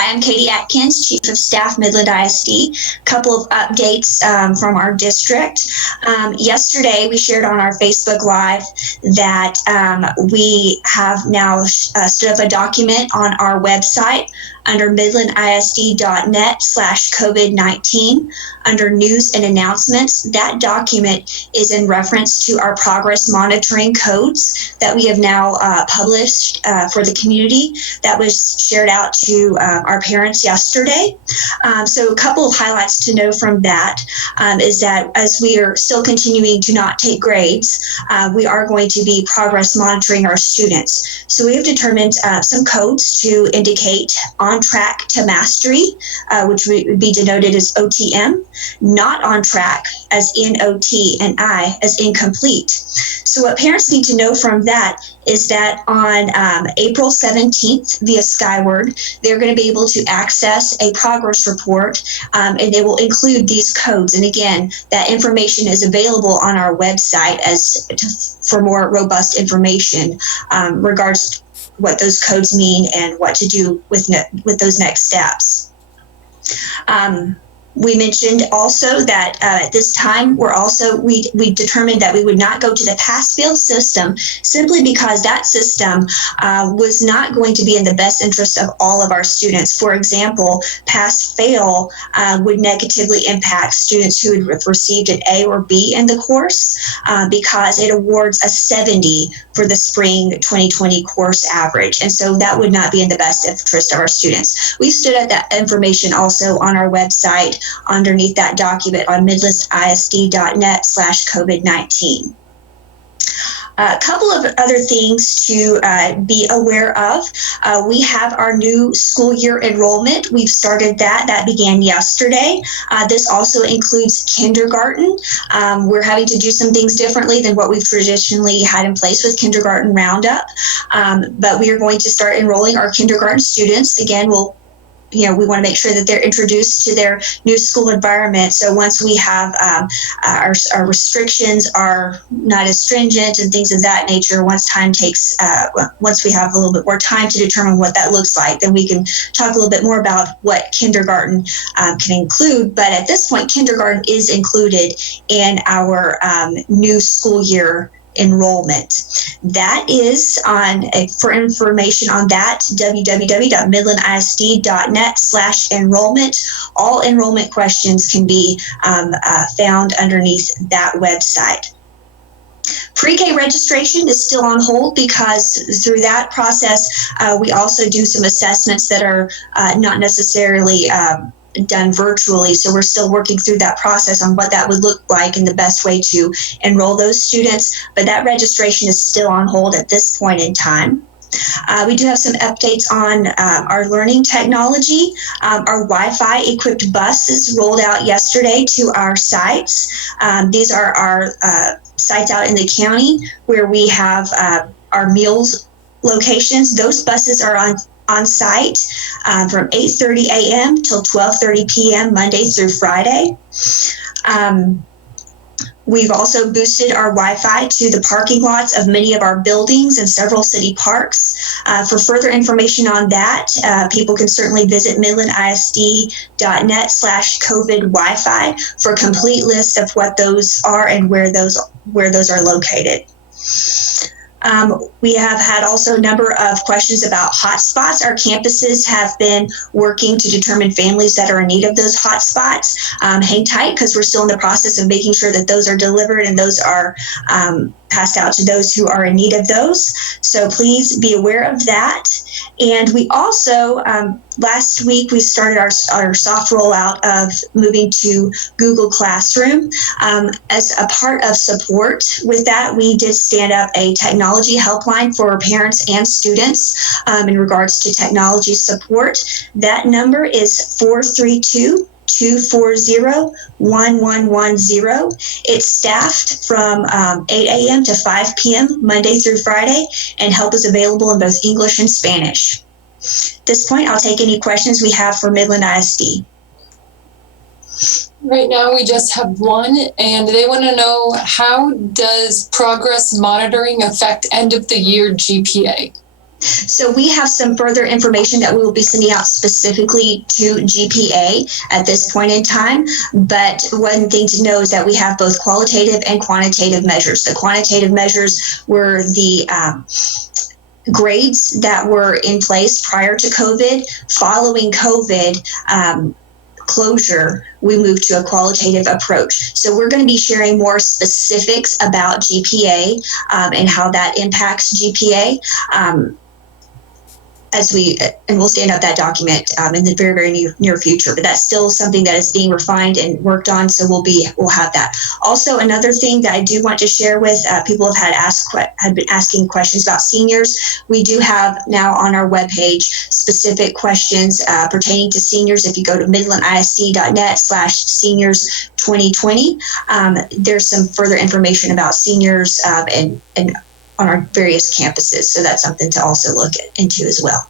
Hi, I'm Katie Atkins, Chief of Staff, Midland ISD. A couple of updates from our district. Yesterday, we shared on our Facebook Live that we have now stood up a document on our website under midlandisd.net/COVID-19 under news and announcements. That document is in reference to our progress monitoring codes that we have now published for the community. That was shared out to our parents yesterday. So a couple of highlights to know from that is that as we are still continuing to not take grades, we are going to be progress monitoring our students. So we have determined some codes to indicate on track to mastery, which would be denoted as OTM, not on track as in OT, and I as incomplete. So what parents need to know from that is that on April 17th via Skyward, they're going to be able to access a progress report, and they will include these codes. And again, that information is available on our website for more robust information regards what those codes mean and what to do with those next steps. We mentioned also that at this time, we determined that we would not go to the pass-fail system simply because that system was not going to be in the best interest of all of our students. For example, pass-fail would negatively impact students who had received an A or B in the course because it awards a 70 for the spring 2020 course average. And so that would not be in the best interest of our students. We stood at that information also on our website underneath that document on midlandisd.net/COVID-19. A couple of other things to be aware of. We have our new school year enrollment. We've started that. That began yesterday. This also includes kindergarten. We're having to do some things differently than what we've traditionally had in place with kindergarten roundup. But we are going to start enrolling our kindergarten students. Again, we want to make sure that they're introduced to their new school environment. So once we have our restrictions are not as stringent and things of that nature, once we have a little bit more time to determine what that looks like, then we can talk a little bit more about what kindergarten can include. But at this point, kindergarten is included in our new school year enrollment. That is for information on that, www.midlandisd.net/enrollment. All enrollment questions can be found underneath that website. Pre-K registration is still on hold because through that process, we also do some assessments that are not necessarily done virtually. So we're still working through that process on what that would look like and the best way to enroll those students. But that registration is still on hold at this point in time. We do have some updates on our learning technology. Our Wi-Fi equipped buses rolled out yesterday to our sites. These are our sites out in the county where we have our meals locations. Those buses are on site from 8:30 a.m. till 12:30 p.m. Monday through Friday. We've also boosted our Wi-Fi to the parking lots of many of our buildings and several city parks. For further information on that, people can certainly visit midlandisd.net/COVID Wi-Fi for a complete list of what those are and where those are located. We have had also a number of questions about hotspots. Our campuses have been working to determine families that are in need of those hotspots. Hang tight because we're still in the process of making sure that those are delivered and those are passed out to those who are in need of those. So please be aware of that. And we also, last week, we started our soft rollout of moving to Google Classroom. As a part of support with that, we did stand up a technology helpline for parents and students in regards to technology support. That number is 432-240-1110. It's staffed from 8 a.m. to 5 p.m. Monday through Friday, and help is available in both English and Spanish. At this point, I'll take any questions we have for Midland ISD. Right now, we just have one, and they want to know, how does progress monitoring affect end of the year GPA? So we have some further information that we will be sending out specifically to GPA at this point in time. But one thing to know is that we have both qualitative and quantitative measures. The quantitative measures were the grades that were in place prior to COVID. Following COVID, closure, we moved to a qualitative approach. So we're going to be sharing more specifics about GPA and how that impacts GPA. And we'll stand up that document in the very, very near future, but that's still something that is being refined and worked on. So we'll have that. Also, another thing that I do want to share with people have been asking questions about seniors. We do have now on our webpage specific questions pertaining to seniors. If you go to midlandisd.net/seniors 2020, there's some further information about seniors and on our various campuses. So that's something to also look into as well.